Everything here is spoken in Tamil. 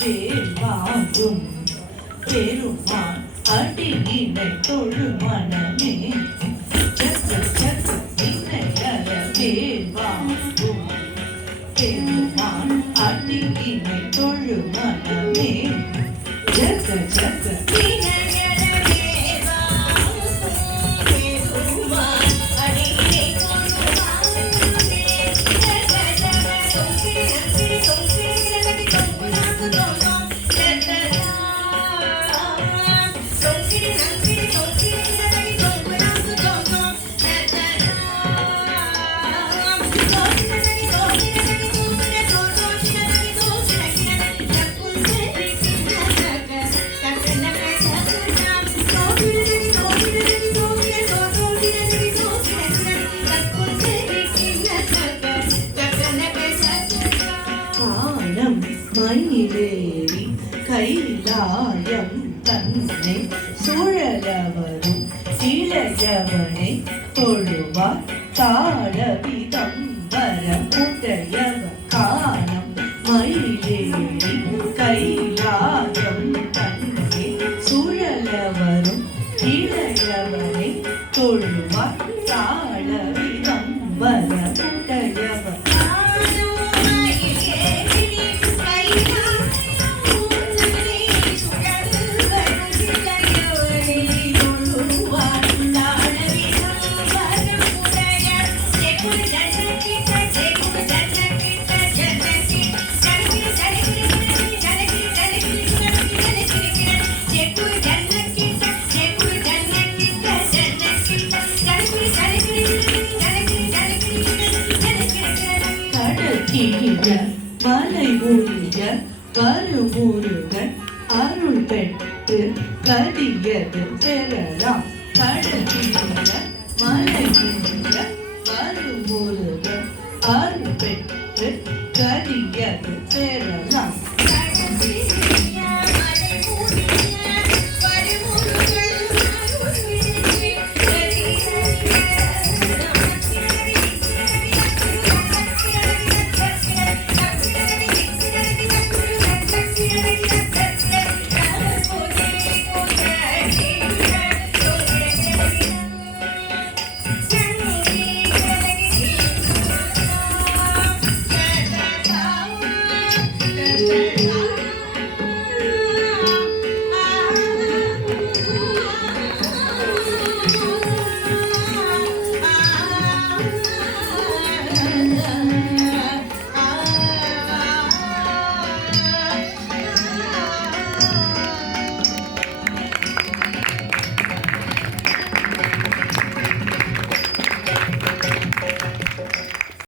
வேல் வாங்கும் பெருமான் அடியினை தொழு மனமே சக்க சக்க இணையற வேல் வாங்கும் பெருமான் அடியினை தொழு மனமே ஜக்க ஜக்க மயிலேறி கைலாயம் தன்னை சுழலவரும் இளையவனை தொழுவார் தாழவிதம் வரமுடையவ காலம் மயிலேறி கைலாயம் தன்னை சுழலவரும் இளையவனை தொழுவார் தாழவிதம் வரமுடையவ மலை ஊழிய வருமுருகன் அருள் பெற்று கதியது பெறலாம் கடற்கிற மலை ஊழிய வருமுருகன் அருள் பெற்று கதியது பெறலாம்